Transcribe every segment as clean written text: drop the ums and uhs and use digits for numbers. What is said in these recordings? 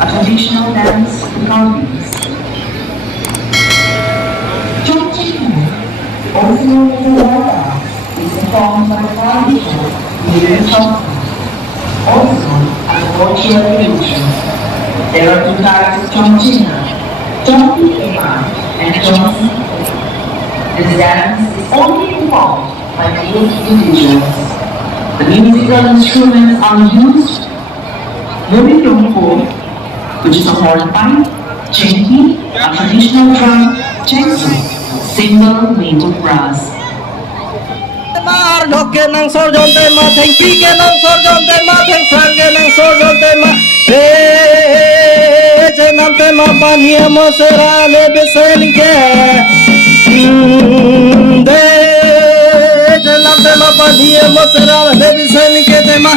a traditional dance performance. Chongqing, also known as the Wada, is performed by traditional Indian culture, also as a cultural religion. There are two types of Chongqing, Chongqing and Chongqing. This dance is only performed by male individuals. The musical instruments are used Lorindongpo, which is a hornpipe, chenki, a traditional drum, chengsu, symbol made of brass. Loke nang sorjon te ma theng pi ke nang sorjon te ma theng sang ke nang sorjon te ma he je nam te ma paniya mo sera le besen ke de je nam te ma paniya mo sera le besen ke te ma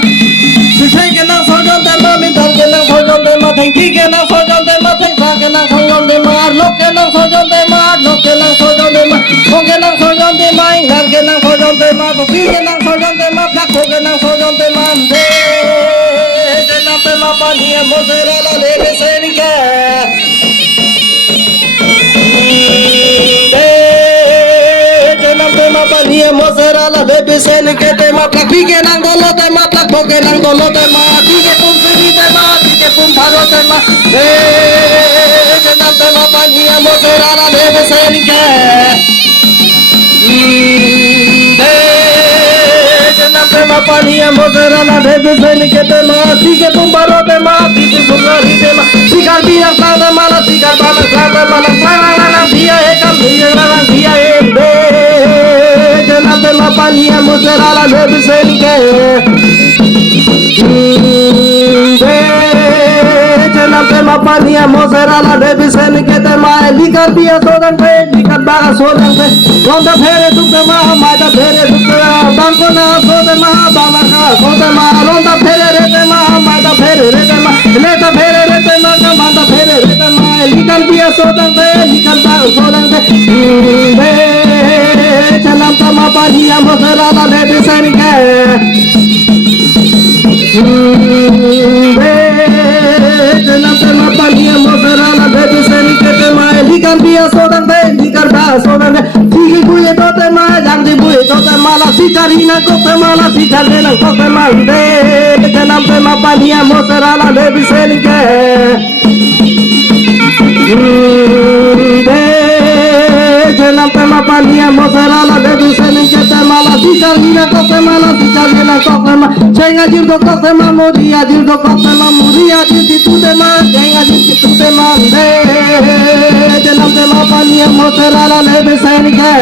Sithai ke nang sorjon te ma min thang ke nang sorjon te ma theng pi ke nang sorjon te ma theng sang ke nang sorjon te ma lok ke nang sorjon te ma lok ke nang sorjon te ma Kong ke nang sorjon te ma ngar ke nang sorjon te ma pi ke nang sorjon te ma plak ke nang sorjon te ma de je nam te ma paniya mo sera le besen ke Tema paniya mo sera la de besen ke tema plak pi ke nang dolo te ma plak ke nang dolo te ma ti ke pum seri te ma ti ke pum pharo te ma je nam tema paniya mo sera la de besen ke je nam tema paniya mo sera la de besen ke tema ti ke pum pharo te ma ti ke pum lari te ma sikar biya sa te ma la sikar bala sa te ma la dia e kam dia e Jangan tema paniya mo sera la de besen ke Jangan tema paniya mo sera la de besen ke tema likar biya sodan pe likar ba sodan pe ronda phere dukta ma mata phere dukta banko na sodan ma baba ka sodan ma ronda phere re te ma mata phere re te ma leta phere re te ma mata phere re te ma likar biya sodan pe likar ba sodan pe Jangan tema paniya mo sera la de besen ke Jangan tema paniya mo sera la de besen ke tema likar biya sodan pe likar ba sodan pe tiki buye to tema jang di buye to tema la sikar hina ko tema la sikar dena ko tema de Jangan tema paniya mo sera la de besen ke Jangan tema paniya mo sera la de besen ke tema la sikar hina ko tema la sikar dena ko tema chenga jir ko tema moriya jir ko tema moriya jir ti tu tema chenga jir ti tu tema de Jangan tema paniya mo sera la de besen ke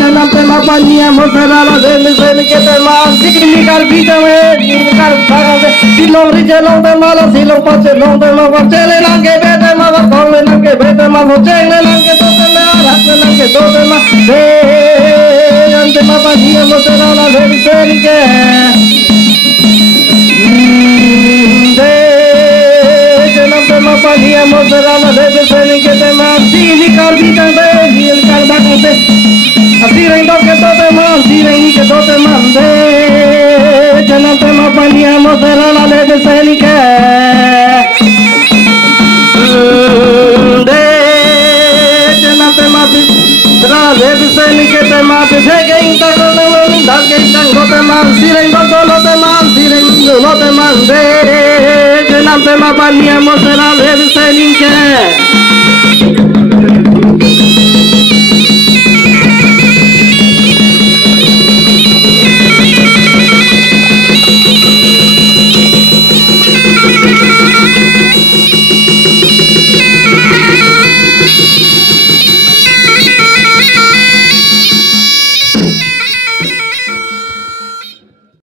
Jangan tema paniya mo sera la de besen ke tema nikar bita me nikar bhaga silong ri jelong tema la silong pa jelong tema pa chele lange be tema pa kong le lange be tema mo chele lange to tema rat lange to tema de ante ma paniya mo sera la de besen ke Jangan tema paniya mo sera la de besen ke tema nikar bita me nikar bhaga be Asireng do ke to tema asireng ni ke to tema de Jangan tema paniya mo sera la de besen ke Jangan tema sera la de besen ke tema se ke inta ko tema dal ke inta ko tema asireng do lo tema asireng do lo tema de Jangan tema paniya mo sera la